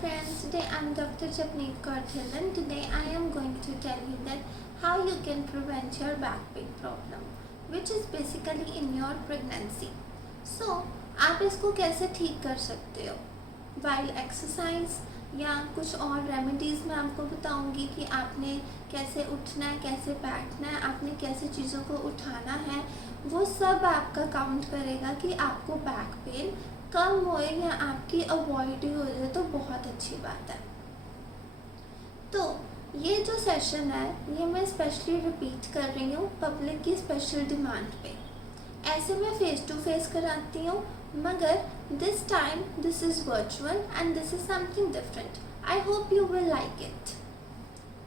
friends, today I'm Dr. Japneet Kaur. Today I am going to tell you that how you can prevent your back pain problem, which is basically in your pregnancy. So, आप इसको कैसे ठीक कर सकते हो? While exercise या कुछ और रेमेडीज़ मैं आपको बताऊंगी कि आपने कैसे उठना है, कैसे बैठना है, आपने कैसे चीज़ों को उठाना है, वो सब आपका काउंट करेगा कि आपको बैक पेन कम होए या आपकी अवॉइड ही हो जाए तो बहुत अच्छी बात है। तो ये जो सेशन है ये मैं स्पेशली रिपीट कर रही हूँ पब्लिक की स्पेशल डिमांड पे। ऐसे मैं फेस टू फेस कराती हूँ, मगर this time this is virtual and this is something different. I hope you will like it.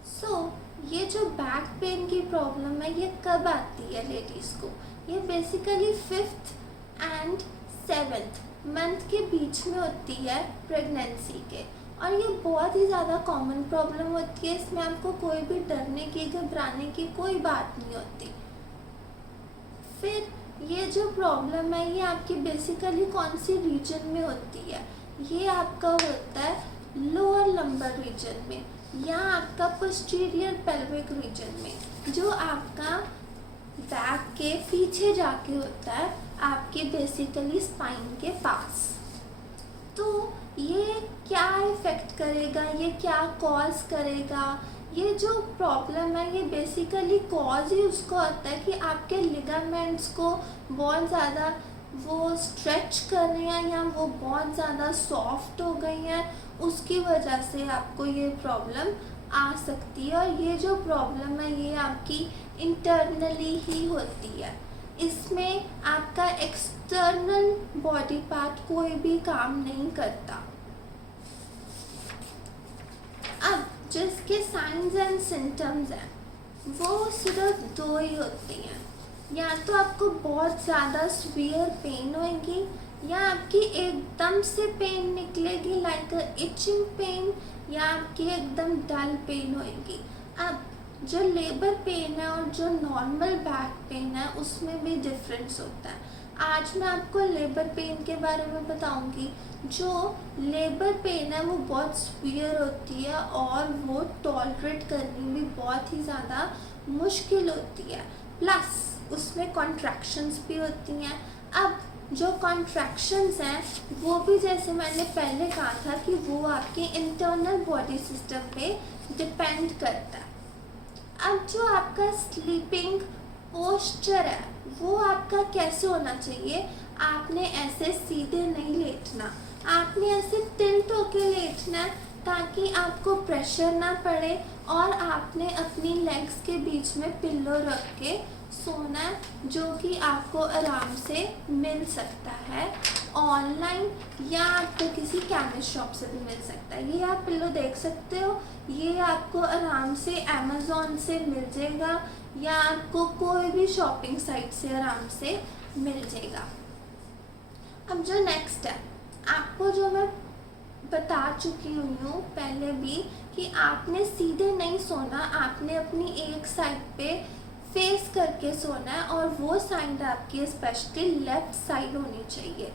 So ये जो बैक पेन की प्रॉब्लम है ये कब आती है लेडीज़ को? ये basically 5th and 7th month के बीच में होती है प्रेगनेंसी के, और ये बहुत ही ज़्यादा कॉमन प्रॉब्लम होती है। इसमें आपको कोई भी डरने की, घबराने की कोई बात नहीं होती। फिर ये जो प्रॉब्लम है ये आपकी बेसिकली कौन सी रीजन में होती है? ये आपका होता है लोअर लंबर रीजन में या आपका पोस्टीरियर पेल्विक रीजन में, जो आपका बैक के पीछे जाके होता है, आपके बेसिकली स्पाइन के पास। तो ये क्या इफ़ेक्ट करेगा, ये क्या कॉज करेगा? ये जो प्रॉब्लम है ये बेसिकली कॉज ही उसको होता है कि आपके लिगामेंट्स को बहुत ज़्यादा वो स्ट्रेच कर रहे हैं या वो बहुत ज़्यादा सॉफ्ट हो गई हैं, उसकी वजह से आपको ये प्रॉब्लम आ सकती है। और ये जो प्रॉब्लम है ये आपकी इंटरनली ही होती है। इसमें आपका एक्सटर्नल बॉडी पार्ट कोई भी काम नहीं करता। अब जिसके साइंस एंड सिम्टम्स हैं वो सिर्फ दो ही होती हैं। या तो आपको बहुत ज़्यादा सीवियर पेन होएगी या आपकी एकदम से पेन निकलेगी लाइक इचिंग पेन, या आपकी एकदम डल पेन होएगी। अब जो लेबर पेन है और जो नॉर्मल बैक पेन है उसमें भी डिफरेंस होता है। आज मैं आपको लेबर पेन के बारे में बताऊंगी। जो लेबर पेन है वो बहुत सीवियर होती है और वो टॉलरेट करनी भी बहुत ही ज़्यादा मुश्किल होती है, प्लस उसमें कॉन्ट्रैक्शंस भी होती हैं। अब जो कॉन्ट्रैक्शंस हैं वो भी जैसे मैंने पहले कहा था कि वो आपके इंटरनल बॉडी सिस्टम पे डिपेंड करता है। अब जो आपका स्लीपिंग पोस्चर है वो आपका कैसे होना चाहिए? आपने ऐसे सीधे नहीं लेटना, आपने ऐसे टिल्ट होके लेटना है ताकि आपको प्रेशर ना पड़े, और आपने अपनी लेग्स के बीच में पिल्लो रख के सोना है, जो कि आपको आराम से मिल सकता है ऑनलाइन या आपको किसी केमिस्ट शॉप से भी मिल सकता है। ये आप पिल्लो देख सकते हो, ये आपको आराम से अमेज़ॉन से मिल जाएगा या आपको कोई भी शॉपिंग साइट से आराम से मिल जाएगा। अब जो नेक्स्ट है, आपको जो मैं बता चुकी हुई हूँ पहले भी कि आपने सीधे नहीं सोना, आपने अपनी एक साइड पे फेस करके सोना है, और वो साइड आपकी स्पेशली लेफ्ट साइड होनी चाहिए।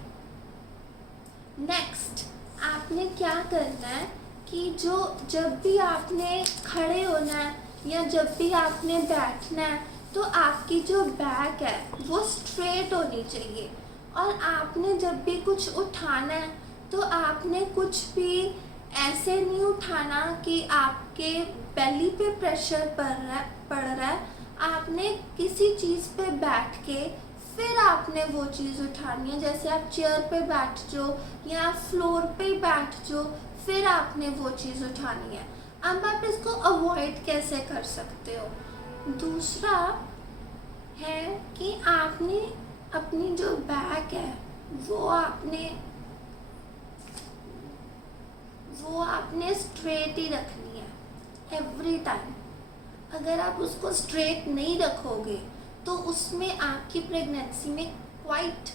नेक्स्ट आपने क्या करना है कि जो जब भी आपने खड़े होना है या जब भी आपने बैठना है तो आपकी जो बैक है वो स्ट्रेट होनी चाहिए, और आपने जब भी कुछ उठाना है तो आपने कुछ भी ऐसे नहीं उठाना कि आपके बेली पे प्रेशर पड़ रहा है। आपने किसी चीज़ पे बैठ के फिर आपने वो चीज़ उठानी है, जैसे आप चेयर पे बैठ जाओ या फ्लोर पे बैठ जाओ, फिर आपने वो चीज़ उठानी है। अब आप इसको अवॉइड कैसे कर सकते हो? दूसरा है कि आपने अपनी जो बैक है वो आपने स्ट्रेट ही रखनी है एवरी टाइम। अगर आप उसको स्ट्रेट नहीं रखोगे तो उसमें आपकी प्रेगनेंसी में क्वाइट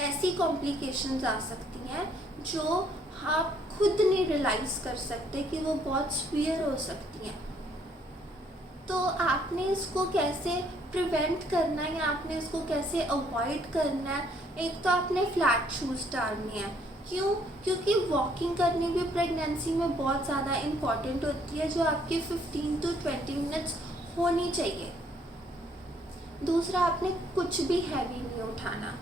ऐसी कॉम्प्लिकेशंस आ सकती हैं जो आप खुद नहीं रियलाइज़ कर सकते कि वो बहुत सीवियर हो सकती हैं। तो आपने इसको कैसे प्रिवेंट करना है या आपने इसको कैसे अवॉइड करना है? एक तो आपने फ्लैट शूज़ डालने हैं, क्यों? क्योंकि वॉकिंग करनी भी प्रेगनेंसी में बहुत ज़्यादा इम्पॉर्टेंट होती है, जो आपकी 15 to 20 मिनट्स होनी चाहिए। दूसरा, आपने कुछ भी हैवी नहीं उठाना।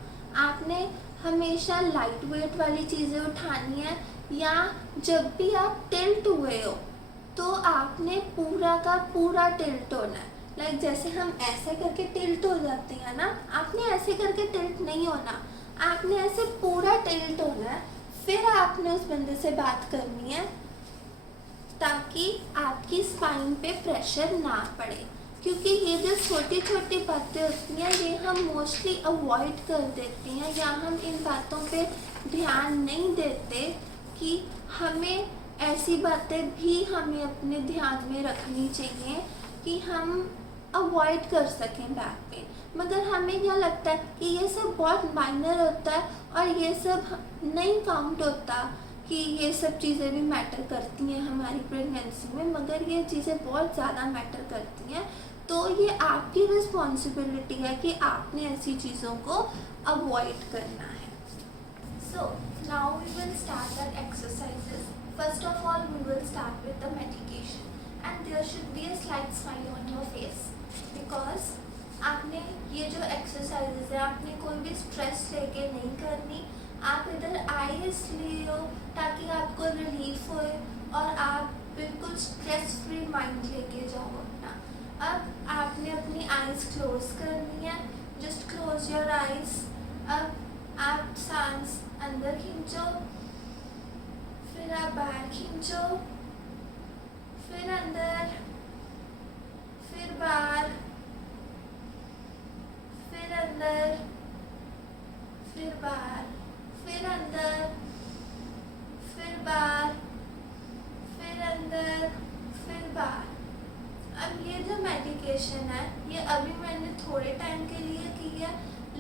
आपने हमेशा लाइट वेट वाली चीज़ें उठानी है, या जब भी आप टिल्ट हुए हो तो आपने पूरा का पूरा टिल्ट होना है। लाइक जैसे हम ऐसे करके टिल्ट हो जाते हैं ना, आपने ऐसे करके टिल्ट नहीं होना, आपने ऐसे पूरा टिल्ट होना है। फिर आपने उस बंदे से बात करनी है ताकि आपकी स्पाइन पे प्रेशर ना पड़े, क्योंकि ये जो छोटी छोटी बातें होती हैं ये हम मोस्टली अवॉइड कर देते हैं, या हम इन बातों पे ध्यान नहीं देते कि हमें ऐसी बातें भी हमें अपने ध्यान में रखनी चाहिए कि हम अवॉइड कर सकें बैक पेन। मगर हमें क्या लगता है कि ये सब बहुत माइनर होता है और ये सब नहीं काउंट होता कि ये सब चीज़ें भी मैटर करती हैं हमारी प्रेगनेंसी में, मगर ये चीज़ें बहुत ज़्यादा मैटर करती हैं। तो ये आपकी रिस्पॉन्सिबिलिटी है कि आपने ऐसी चीज़ों को अवॉइड करना है। So now we will start our exercises. First of all we will start with the medication and there should be a slight smile on your face, because आपने ये जो एक्सरसाइजेस है आपने कोई भी स्ट्रेस लेके नहीं करनी। आप इधर आए इसलिए हो ताकि आपको रिलीफ होए और आप बिल्कुल स्ट्रेस फ्री माइंड लेके जाओ अपना। अब आपने अपनी आइज़ क्लोज करनी है, जस्ट क्लोज योर आइज़। अब आप सांस अंदर खींचो, फिर आप बाहर खींचो, फिर अंदर, फिर बाहर, फिर अंदर, फिर बाहर, फिर अंदर, फिर बाहर, फिर अंदर, फिर बाहर। अब ये जो मेडिकेशन है ये अभी मैंने थोड़े टाइम के लिए की है,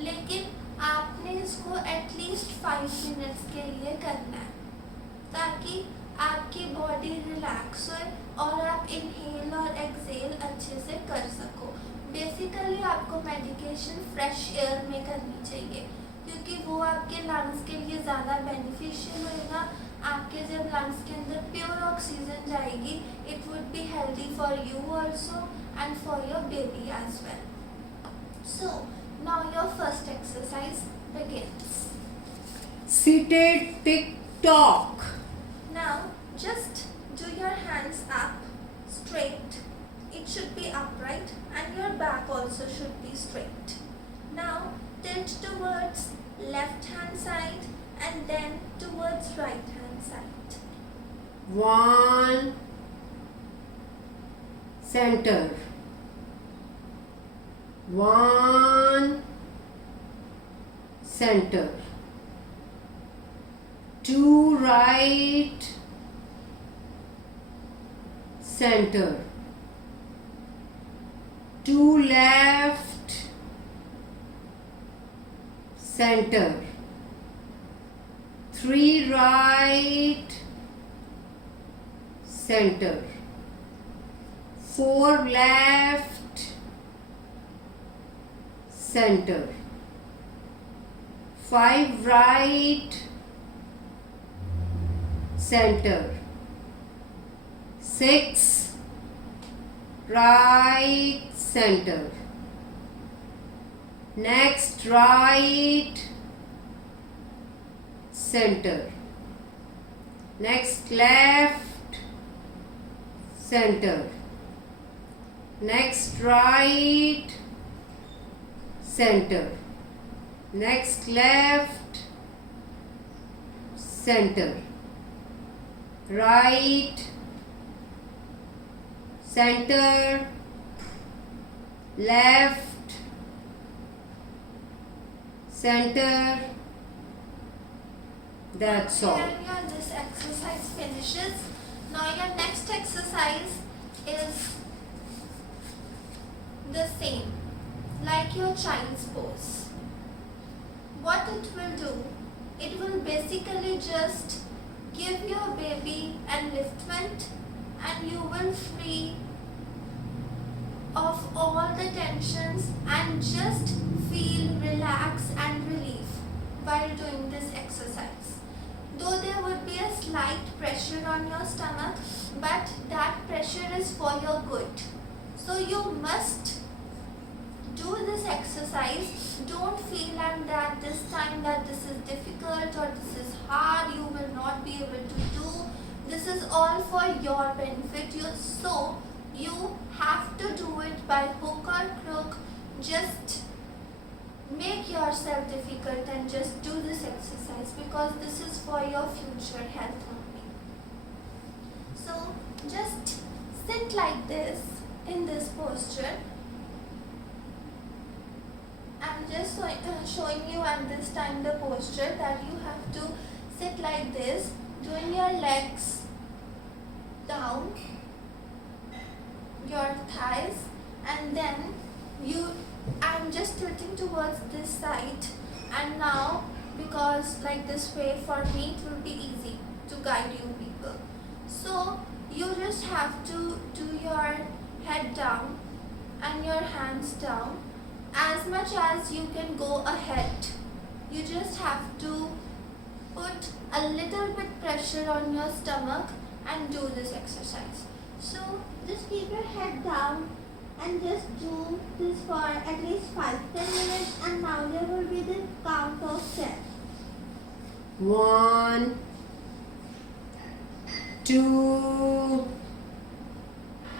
लेकिन आपने इसको एटलीस्ट 5 मिनट्स के लिए करना है ताकि आपकी बॉडी रिलैक्स होए और आप इनहेल और एक्सहेल अच्छे से कर सको। बेसिकली आपको मेडिकेशन फ्रेश एयर में करनी चाहिए क्योंकि वो आपके लंग्स के लिए ज़्यादा बेनिफिशियल होएगा। आपके जब लंग्स के अंदर प्योर ऑक्सीजन जाएगी, it would be healthy for you also and for your baby as well. So now your first exercise begins. Seated tick-tock. Now just do your hands up straight. It should be upright and your back also should be straight. Now tilt towards left hand side and then towards right hand side. 1 center, 1 center, 2 right center, 2 left center, 3 right center, 4 left center, 5 right center, 6 right center, next right center, next left center, next right center, next left center, right center, left center. That's all. Here your this exercise finishes. Now your next exercise is the same, like your child's pose. What it will do, it will basically just give your baby an liftment and you will free of all the tensions and just feel relaxed and relief while doing this exercise. though there would be a slight pressure on your stomach, but that pressure is for your good. So you must do this exercise. Don't feel like that this time that this is difficult or this is hard, you will not be able to do. This is all for your benefit. So you have to do it by hook or crook. Just make yourself difficult and just do this exercise, because this is for your future health only. So just sit like this in this posture. I'm just showing you at this time the posture that you have to sit like this, doing your legs down, your thighs, and then I'm just tilting towards this side, and now because like this way for me it will be easy to guide you people. So you just have to do your head down and your hands down as much as you can go ahead. You just have to put a little bit pressure on your stomach and do this exercise. So just keep your head down and just do this for at least 5-10 minutes, and now there will be the count of 10. 1, 2,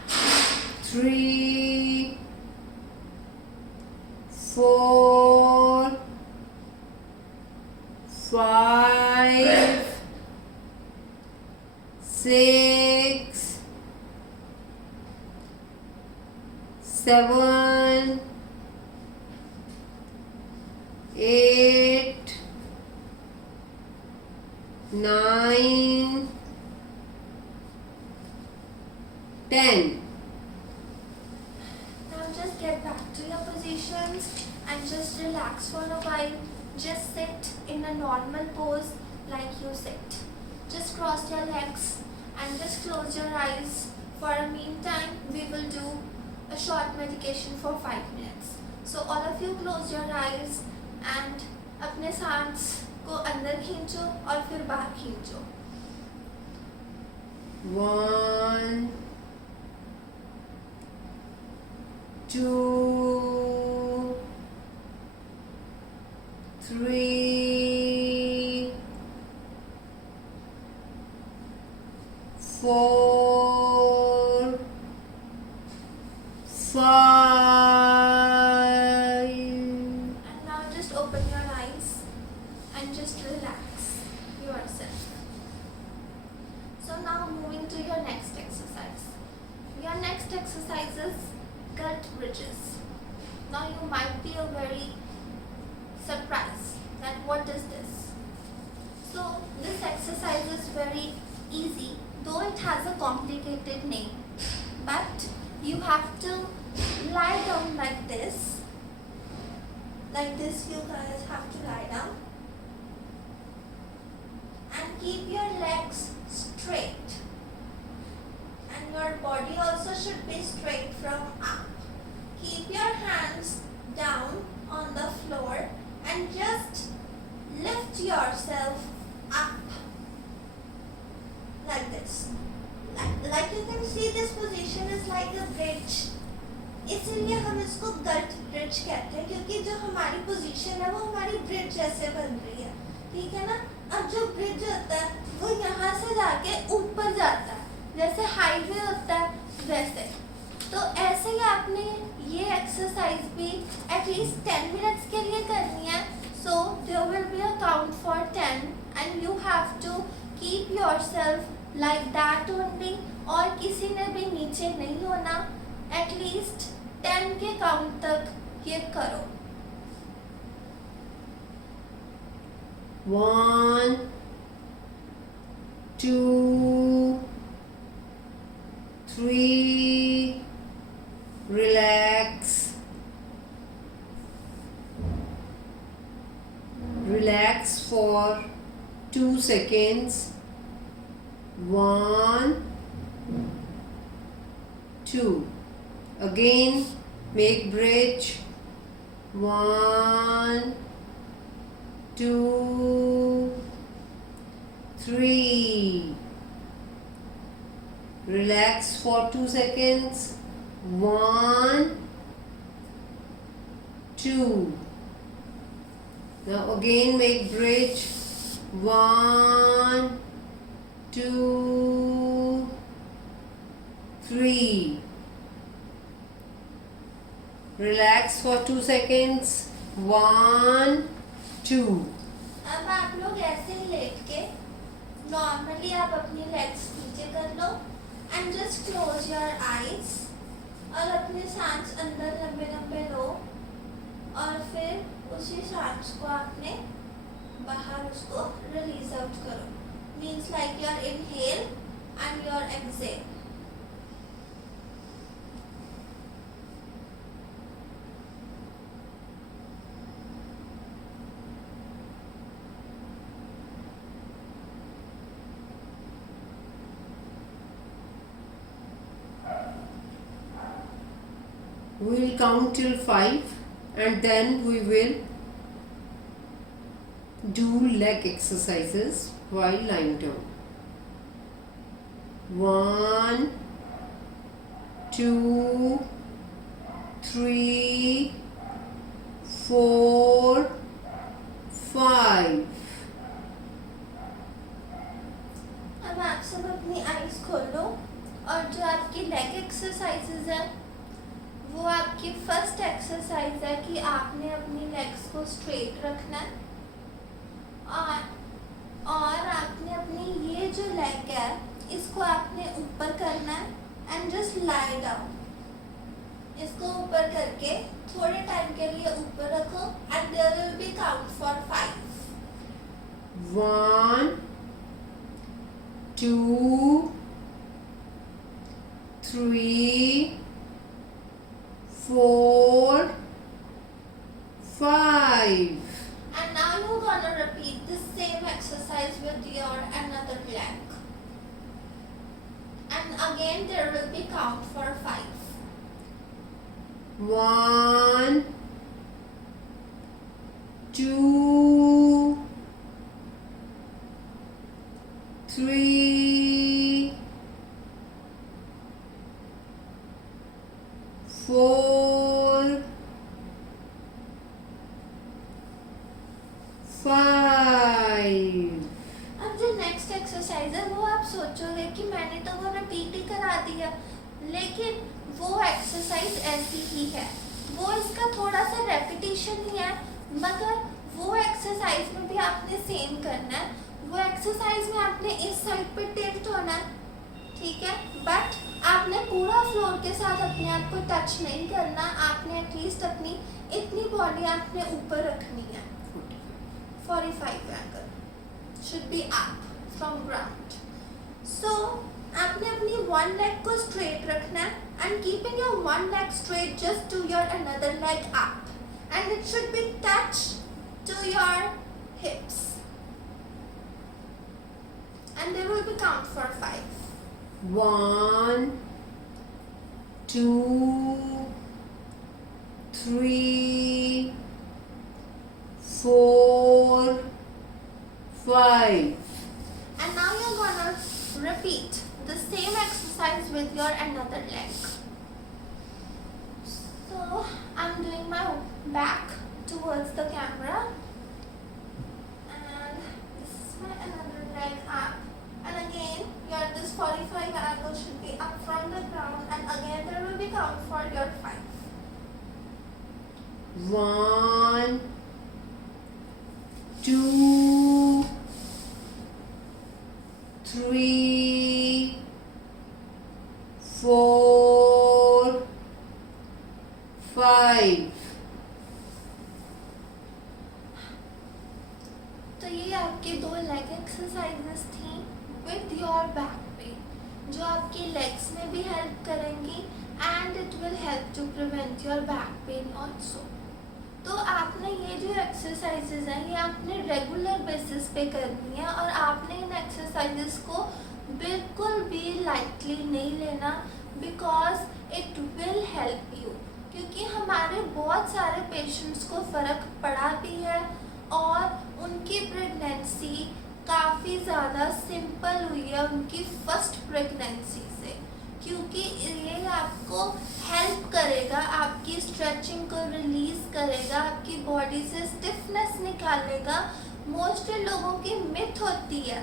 3, 4, 5, 6, 7, 8, 9, 10. Now just get back to your positions and just relax for a while. Just sit in a normal pose like you sit. Just cross your legs and just close your eyes. For a meantime, we will do a short meditation for 5 minutes. So all of you close your eyes and अपने सांस को अंदर खींचो और फिर बाहर खींचो. 1, 2, 3, 4, 5. And now just open your eyes and just relax yourself. So now moving to your next exercise. Your next exercise is gut bridges. Now you might be very surprised that what is this? So this exercise is very easy, though it has a complicated name. But you have to lie down like this. Like this you guys have to lie down. And keep your legs straight. And your body also should be straight from up. Keep your hands down on the floor and just lift yourself up like this. Like you can see, this position is like a bridge. इसीलिए हम इसको गट bridge कहते हैं, क्योंकि जो हमारी position है वो हमारी ब्रिज जैसे बन रही है. ठीक है ना. अब जो ब्रिज होता है वो यहाँ से जाके ऊपर जाता है, जैसे हाईवे होता है वैसे. तो ऐसे ही आपने ये एक्सरसाइज भी एटलीस्ट 10 मिनट्स के लिए करनी है. So there will be a count for 10 and you have to keep yourself like that only, और किसी ने भी नीचे नहीं होना. एटलीस्ट 10 के काउंट तक ये करो. 1, 2, 3, relax. Relax for 2 seconds. 1, 2. Again, make bridge. 1, 2, 3. Relax for 2 seconds. 1, 2. Now again make bridge. 1, 2, 3. Relax for 2 seconds. 1, 2. अब आप लोग ऐसे ही लेट के नॉर्मली आप अपनी लेग्स नीचे कर लो and just close your eyes और अपने सांस अंदर लंबे लंबे लो और फिर उसी सांस को आपने बाहर उसको रिलीज आउट करो means like your inhale and your exhale We will count till 5 and then we will do leg exercises while lying down. 1, 2, 3, 4, 5. अब आप सब अपनी आईज खोल लो और जो आपकी लेग एक्सरसाइजेज है वो आपकी फर्स्ट एक्सरसाइज है कि आपने अपनी लेग्स को स्ट्रेट रखना है और आपने अपनी ये जो लेग है इसको आपने ऊपर करना है एंड जस्ट लाई डाउन इसको ऊपर करके थोड़े टाइम के लिए ऊपर रखो and there will be count for 5 1, 2, 3, 4, 5. and now you're gonna repeat the same exercise with your another leg and again there will be count for 5 1, 2, 3, 4, 5. अब जो नेक्स्ट एक्सरसाइज है वो आप सोचोगे कि मैंने तो वो रिपीट ही करा दिया लेकिन वो एक्सरसाइज ऐसी ही है वो इसका थोड़ा सा रेपिटेशन ही है मगर वो एक्सरसाइज में भी आपने सेम करना है वो एक्सरसाइज में आपने इस साइड पे टिल्ट होना है ठीक है बट आपने पूरा फ्लोर के साथ अपने आप को टच नहीं करना आपने एटलीस्ट अपनी इतनी बॉडी आपने ऊपर रखनी है 45 angle should be up from ground so आपने अपनी one leg को straight रखना है and keeping your one leg straight just do your another leg up and it should be touched to your hips and there will be count for 5 1, 2, 3, 4, 5. and now you're gonna repeat the same exercise with your another leg so I'm doing my back towards the camera and this is my another leg up and again your this 45 angle should be up from the ground and again there will be count for your 5 1, 2, 3, 4, 5. तो ये आपके दो leg exercises थी with your back pain जो आपकी legs में भी help करेंगी and it will help to prevent your back pain also तो आपने ये जो एक्सरसाइजेज हैं ये आपने रेगुलर बेसिस पे करनी है और आपने इन एक्सरसाइजेस को बिल्कुल भी लाइटली नहीं लेना because it will help you क्योंकि हमारे बहुत सारे पेशेंट्स को फ़र्क पड़ा भी है और उनकी प्रेगनेंसी काफ़ी ज़्यादा सिंपल हुई है उनकी फर्स्ट प्रेगनेंसी से, क्योंकि ये आपको हेल्प करेगा, आपकी स्ट्रेचिंग को रिलीज करेगा, आपकी बॉडी से स्टिफनेस निकालेगा। मोस्टली लोगों की मिथ होती है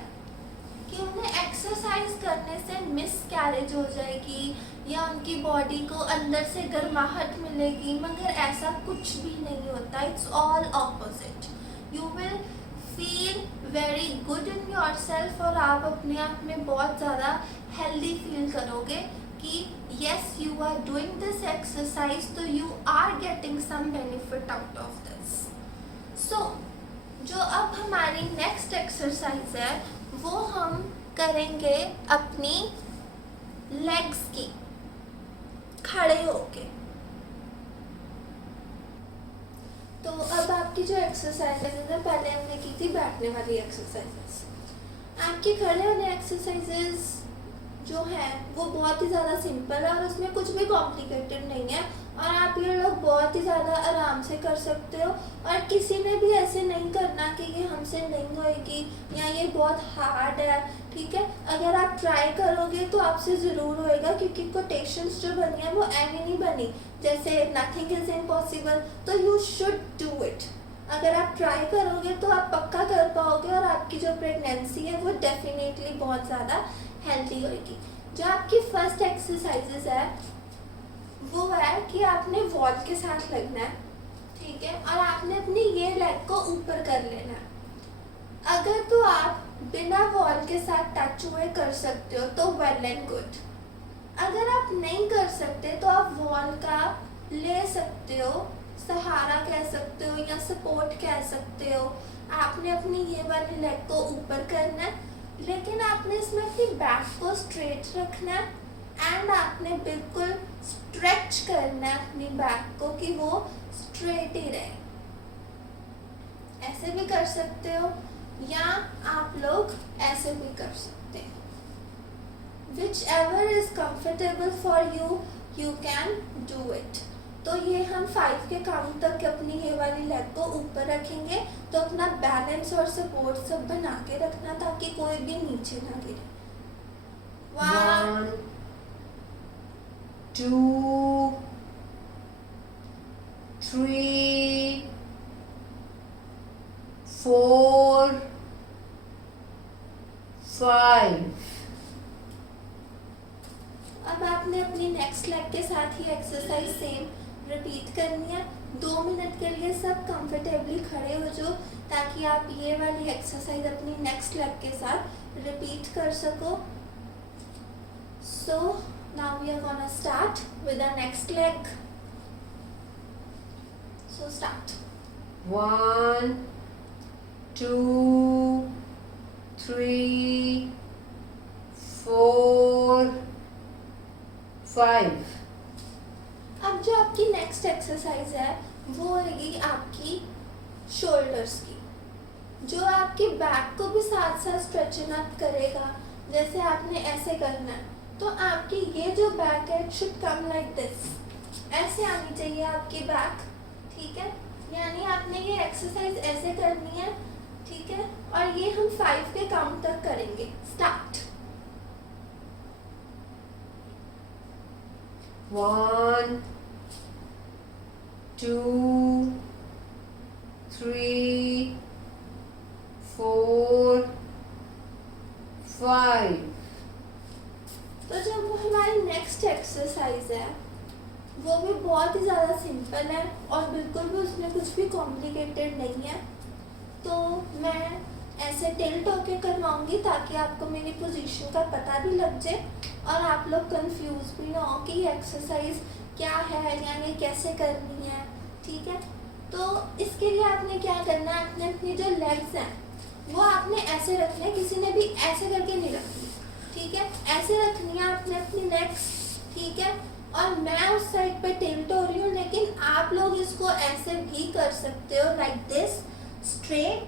कि उन्हें एक्सरसाइज करने से मिसकैरेज हो जाएगी या उनकी बॉडी को अंदर से गर्माहट मिलेगी, मगर ऐसा कुछ भी नहीं होता। It's all opposite. You will feel very good in your self और आप अपने आप में बहुत ज़्यादा हेल्दी फील करोगे कि yes you are doing this exercise, तो you are getting some benefit out of this. So जो अब हमारी नेक्स्ट एक्सरसाइज है वो हम करेंगे अपनी लेग्स की, खड़े होके। तो अब आपकी जो एक्सरसाइज है, जैसे पहले हमने की थी बैठने वाली एक्सरसाइजेस, आपकी खड़े वाले एक्सरसाइजेस जो है वो बहुत ही ज़्यादा सिंपल है और उसमें कुछ भी कॉम्प्लिकेटेड नहीं है और आप ये लोग बहुत ही ज़्यादा आराम से कर सकते हो। और किसी ने भी ऐसे नहीं करना कि ये हमसे नहीं होएगी या ये बहुत हार्ड है, ठीक है। अगर आप ट्राई करोगे तो आपसे ज़रूर होएगा, क्योंकि कोटेशंस जो बनी है वो ऐवी नहीं बनी जैसे नथिंग इज़ इम्पॉसिबल, तो यू शुड डू इट। अगर आप ट्राई करोगे तो आप पक्का कर पाओगे और आपकी जो प्रेगनेंसी है वो डेफिनेटली बहुत ज़्यादा हेल्दी होगी। जो आपकी फर्स्ट एक्सरसाइजेस है वो है कि आपने वॉल के साथ लगना है, ठीक है, और आपने अपनी ये लेग को ऊपर कर लेना है। अगर तो आप बिना वॉल के साथ टच हुए कर सकते हो तो वेल एंड गुड। अगर आप नहीं कर सकते तो आप वॉल का ले सकते हो, सहारा कह सकते हो या सपोर्ट कह सकते हो। आपने अपनी ये वाली लेग को ऊपर करना है, लेकिन आपने इसमें अपनी बैक को स्ट्रेट रखना है एंड आपने बिल्कुल स्ट्रेच करना है अपनी बैक को कि वो स्ट्रेट ही रहे। ऐसे भी कर सकते हो या आप लोग ऐसे भी कर सकते हो। Whichever is comfortable for you, you can do it। तो ये हम 5 के काउंट तक अपनी ये वाली लेग को ऊपर रखेंगे, तो अपना बैलेंस और सपोर्ट सब बना के रखना ताकि कोई भी नीचे ना गिरे। 1 2 3 4 5। अब आपने अपनी नेक्स्ट लेग के साथ ही एक्सरसाइज सेम रिपीट करनी है। 2 मिनट के लिए सब कंफर्टेबली खड़े हो जाओ ताकि आप ये वाली एक्सरसाइज अपनी नेक्स्ट लेग के साथ रिपीट कर सको। So now we are gonna start with the next leg. So start. 1 2 3 4 5। अब जो आपकी नेक्स्ट एक्सरसाइज है वो होगी आपकी शोल्डर्स की, जो आपकी बैक को भी साथ साथ स्ट्रेचन अप करेगा। जैसे आपने ऐसे करना है तो आपकी ये जो बैक है शुड कम लाइक दिस, ऐसे आनी चाहिए आपकी बैक, ठीक है। यानी आपने ये एक्सरसाइज ऐसे करनी है, ठीक है, और ये हम 5 के काउंट तक करेंगे। स्टार्ट। 1 2 3 4 5। तो जो वो हमारी नेक्स्ट एक्सरसाइज है वो भी बहुत ही ज़्यादा सिंपल है और बिल्कुल भी उसमें कुछ भी कॉम्प्लिकेटेड नहीं है। तो मैं ऐसे टिल्ट होके करवाऊंगी ताकि आपको मेरी पोजीशन का पता भी लग जाए और आप लोग कंफ्यूज भी ना हो कि ये एक्सरसाइज क्या है या ये कैसे करनी है, ठीक है। तो इसके लिए आपने क्या करना है, आपने अपनी जो लेग्स हैं वो आपने ऐसे रखने, किसी ने भी ऐसे करके नहीं रखनी, ठीक है। ऐसे रखनी है आपने अपनी लेग्स, ठीक है। और मैं उस साइड पे टिल्ट हो रही हूँ, लेकिन आप लोग इसको ऐसे भी कर सकते हो लाइक दिस स्ट्रेट,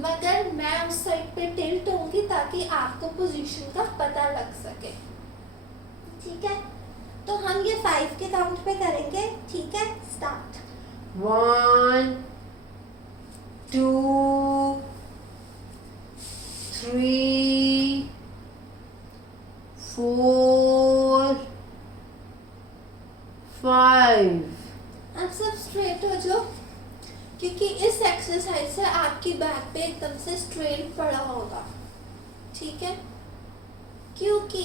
मगर मैं उस साइड पे टिल्ट होंगी ताकि आपको पोजीशन का पता लग सके, ठीक है। तो हम ये 5 के काउंट पे करेंगे, ठीक है। स्टार्ट। 1 2 3 सब स्ट्रेट हो जाओ, क्योंकि इस एक्सरसाइज से आपकी बैक पे एकदम से स्ट्रेन पड़ा होगा, ठीक है। क्योंकि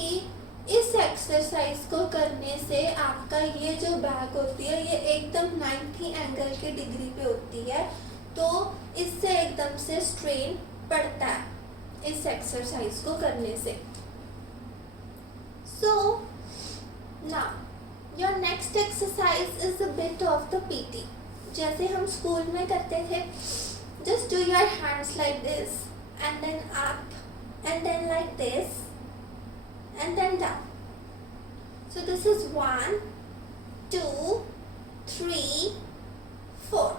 इस एक्सरसाइज को करने से आपका ये जो बैक होती है ये एकदम 90 एंगल के डिग्री पे होती है, तो इससे एकदम से स्ट्रेन पड़ता है इस एक्सरसाइज को करने से। So now your next exercise is a bit of the PT. जैसे हम स्कूल में करते थे, just do your hands like this and then up and then like this and then down. So this is 1, 2, 3, 4.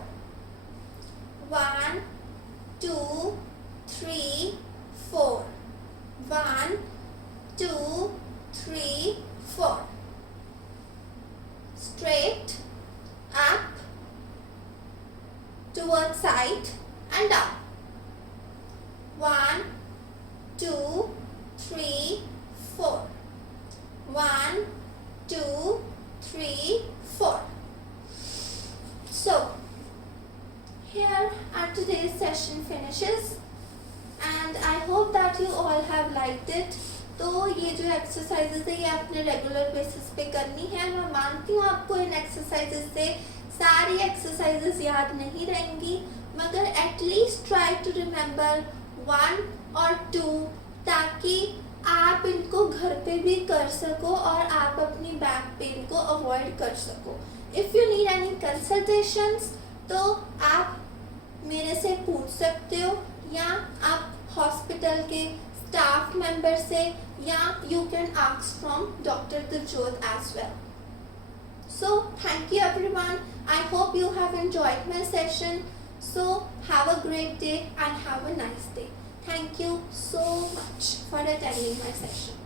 1, 2, 3, 4. 1, 2, 3, 4. Straight, up, towards side and down. 1, 2, 3, 4. 1, 2, 3, 4. So here our today's session finishes and I hope that you all have liked it. तो ये जो exercises है ये आपने regular basis पे करनी है। मैं मानती हूँ आपको इन एक्सरसाइजेस से सारी एक्सरसाइजेस याद नहीं रहेंगी, मगर एटलीस्ट ट्राई टू रिमेम्बर 1 और 2, ताकि आप इनको घर पे भी कर सको और आप अपनी बैक पेन को अवॉइड कर सको। If you need any consultations तो आप मेरे से पूछ सकते हो, या आप हॉस्पिटल के स्टाफ मेंबर से, या you can ask from doctor Diljot as well. So thank you everyone, I hope you have enjoyed my session. So have a great day and have a nice day. Thank you so much for attending my session.